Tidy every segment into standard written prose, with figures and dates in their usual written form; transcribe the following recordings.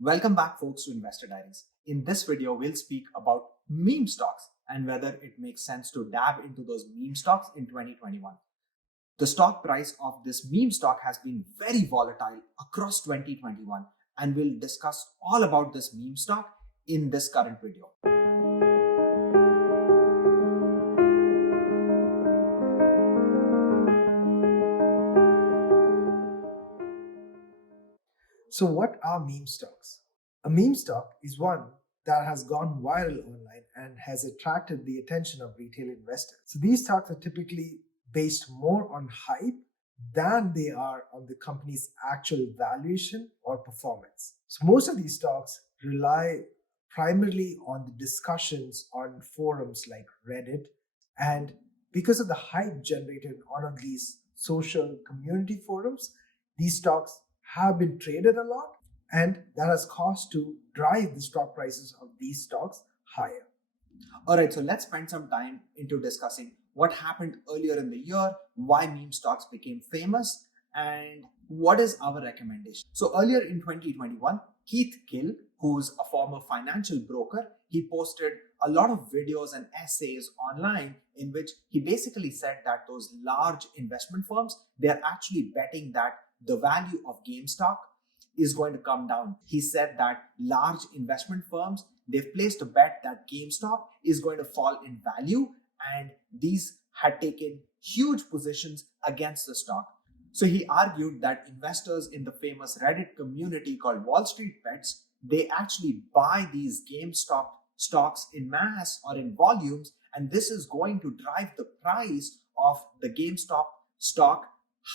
Welcome back, folks, to Investor Diaries. In this video, we'll speak about meme stocks and whether it makes sense to dab into those meme stocks in 2021. The stock price of this meme stock has been very volatile across 2021, and we'll discuss all about this meme stock in this current video. So what are meme stocks? A meme stock is one that has gone viral online and has attracted the attention of retail investors. So these stocks are typically based more on hype than they are on the company's actual valuation or performance. So most of these stocks rely primarily on the discussions on forums like Reddit, and because of the hype generated on these social community forums, these stocks have been traded a lot, and that has caused to drive the stock prices of these stocks higher. All right, so let's spend some time into discussing what happened earlier in the year, why meme stocks became famous, and what is our recommendation. So earlier in 2021, Keith Gill, who's a former financial broker, he posted a lot of videos and essays online in which he basically said that those large investment firms, they're actually betting that the value of GameStop is going to come down. He said that large investment firms, they've placed a bet that GameStop is going to fall in value, and these had taken huge positions against the stock. So he argued that investors in the famous Reddit community called Wall Street Bets, they actually buy these GameStop stocks in mass or in volumes, and this is going to drive the price of the GameStop stock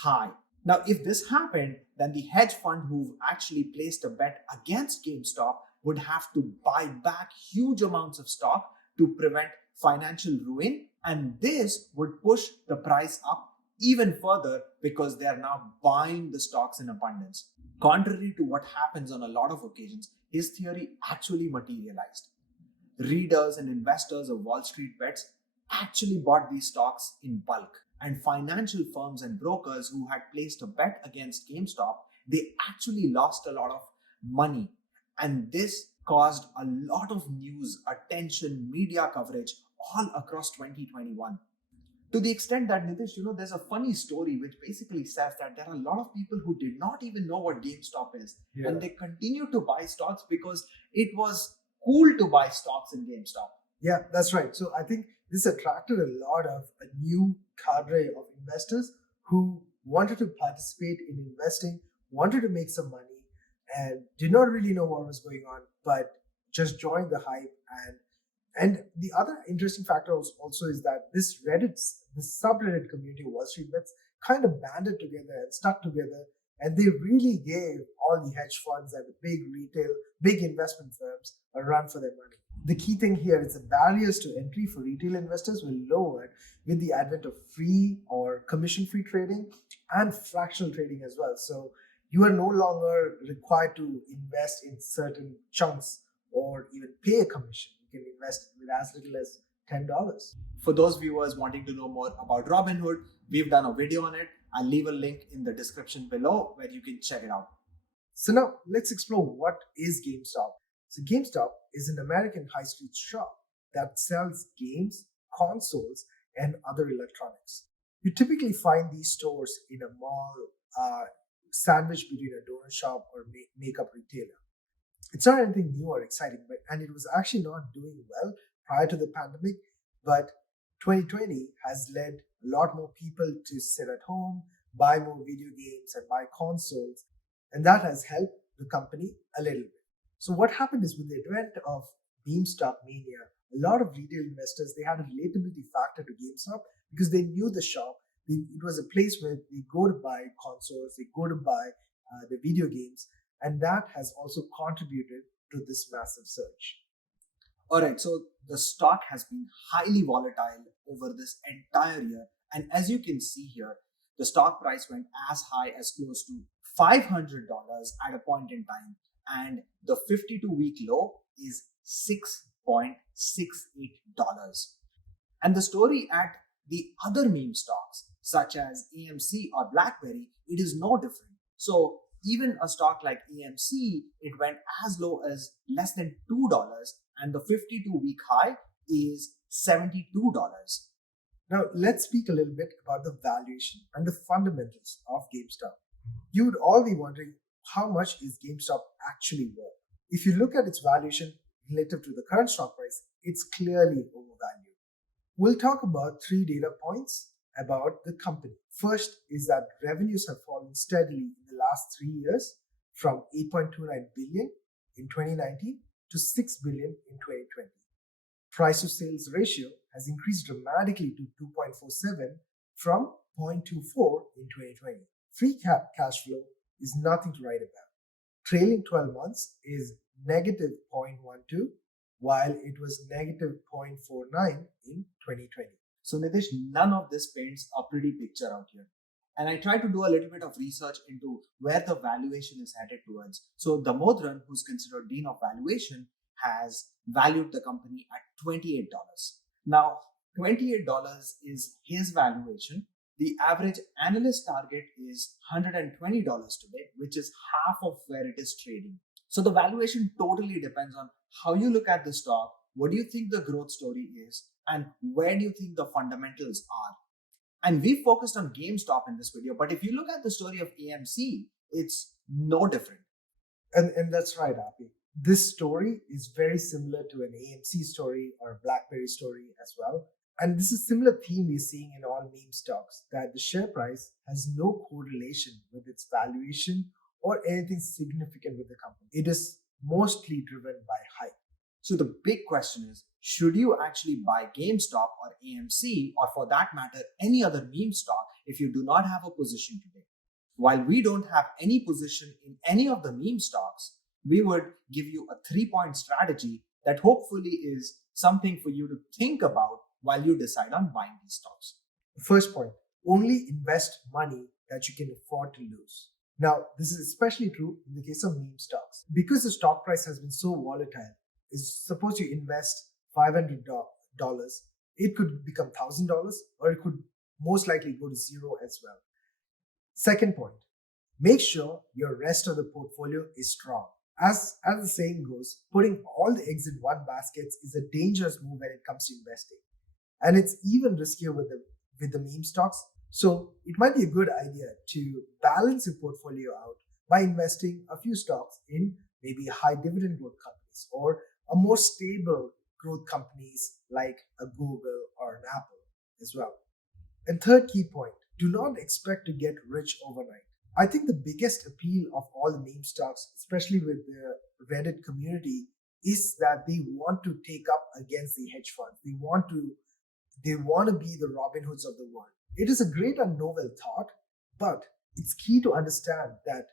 high. Now, if this happened, then the hedge fund who actually placed a bet against GameStop would have to buy back huge amounts of stock to prevent financial ruin, and this would push the price up even further because they are now buying the stocks in abundance. Contrary to what happens on a lot of occasions, his theory actually materialized. Readers and investors of Wall Street Bets actually bought these stocks in bulk, and financial firms and brokers who had placed a bet against GameStop, they actually lost a lot of money, and this caused a lot of news, attention, media coverage all across 2021. To the extent that, Nitish, there's a funny story which basically says that there are a lot of people who did not even know what GameStop is, and they continue to buy stocks because it was cool to buy stocks in GameStop. Yeah, that's right. So I think this attracted a lot of a new cadre of investors who wanted to participate in investing, wanted to make some money, and did not really know what was going on, but just joined the hype. And the other interesting factor also is that this subreddit community of Wall Street Bets kind of banded together and stuck together, and they really gave all the hedge funds and the big investment firms a run for their money. The key thing here is the barriers to entry for retail investors will lower with the advent of free or commission-free trading and fractional trading as well. So you are no longer required to invest in certain chunks or even pay a commission. You can invest with as little as $10. For those viewers wanting to know more about Robinhood, we've done a video on it. I'll leave a link in the description below where you can check it out. So now let's explore what is GameStop. So GameStop is an American high street shop that sells games, consoles, and other electronics. You typically find these stores in a mall, sandwiched between a donut shop or makeup retailer. It's not anything new or exciting, and it was actually not doing well prior to the pandemic, but 2020 has led a lot more people to sit at home, buy more video games, and buy consoles, and that has helped the company a little bit. So what happened is with the advent of GameStop mania, a lot of retail investors, they had a relatability factor to GameStop because they knew the shop. It was a place where they go to buy consoles, they go to buy the video games, and that has also contributed to this massive surge. All right, so the stock has been highly volatile over this entire year. And as you can see here, the stock price went as high as close to $500 at a point in time. And the 52-week low is $6.68. And the story at the other meme stocks, such as AMC or BlackBerry, it is no different. So Even a stock like AMC, it went as low as less than $2, and the 52-week high is $72. Now, let's speak a little bit about the valuation and the fundamentals of GameStop. You would all be wondering, how much is GameStop actually worth? If you look at its valuation relative to the current stock price, it's clearly overvalued. We'll talk about 3 data points about the company. First is that revenues have fallen steadily in the last 3 years from 8.29 billion in 2019 to 6 billion in 2020. Price to sales ratio has increased dramatically to 2.47 from 0.24 in 2020. Free cash flow is nothing to write about. Trailing 12 months is negative 0.12, while it was negative 0.49 in 2020. So Nitish, none of this paints a pretty picture out here. And I tried to do a little bit of research into where the valuation is headed towards. So Damodran, who's considered Dean of Valuation, has valued the company at $28. Now, $28 is his valuation. The average analyst target is $120 today, which is half of where it is trading. So the valuation totally depends on how you look at the stock, what do you think the growth story is, and where do you think the fundamentals are. And we focused on GameStop in this video, but if you look at the story of AMC, it's no different. And that's right, Api. This story is very similar to an AMC story or a BlackBerry story as well. And this is a similar theme we're seeing in all meme stocks, that the share price has no correlation with its valuation or anything significant with the company. It is mostly driven by hype. So the big question is, should you actually buy GameStop or AMC, or for that matter, any other meme stock if you do not have a position today? While we don't have any position in any of the meme stocks, we would give you a 3-point strategy that hopefully is something for you to think about while you decide on buying these stocks. First point, only invest money that you can afford to lose. Now, this is especially true in the case of meme stocks. Because the stock price has been so volatile, suppose you invest $500, it could become $1,000 or it could most likely go to zero as well. Second point, make sure your rest of the portfolio is strong. As the saying goes, putting all the eggs in one basket is a dangerous move when it comes to investing. And it's even riskier with the meme stocks. So it might be a good idea to balance your portfolio out by investing a few stocks in maybe high dividend growth companies or a more stable growth companies like a Google or an Apple as well. And third key point, do not expect to get rich overnight. I think the biggest appeal of all the meme stocks, especially with the Reddit community, is that they want to take up against the hedge funds. They want to be the Robin Hoods of the world. It is a great and novel thought, but it's key to understand that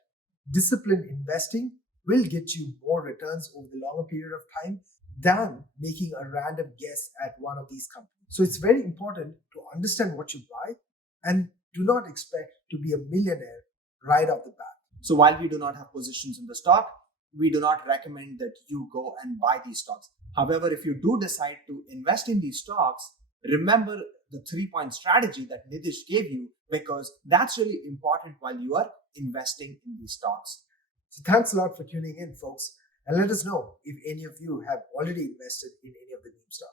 disciplined investing will get you more returns over the longer period of time than making a random guess at one of these companies. So it's very important to understand what you buy and do not expect to be a millionaire right off the bat. So while we do not have positions in the stock, we do not recommend that you go and buy these stocks. However, if you do decide to invest in these stocks, remember the 3-point strategy that Nitish gave you, because that's really important while you are investing in these stocks. So thanks a lot for tuning in, folks. And let us know if any of you have already invested in any of the meme stocks.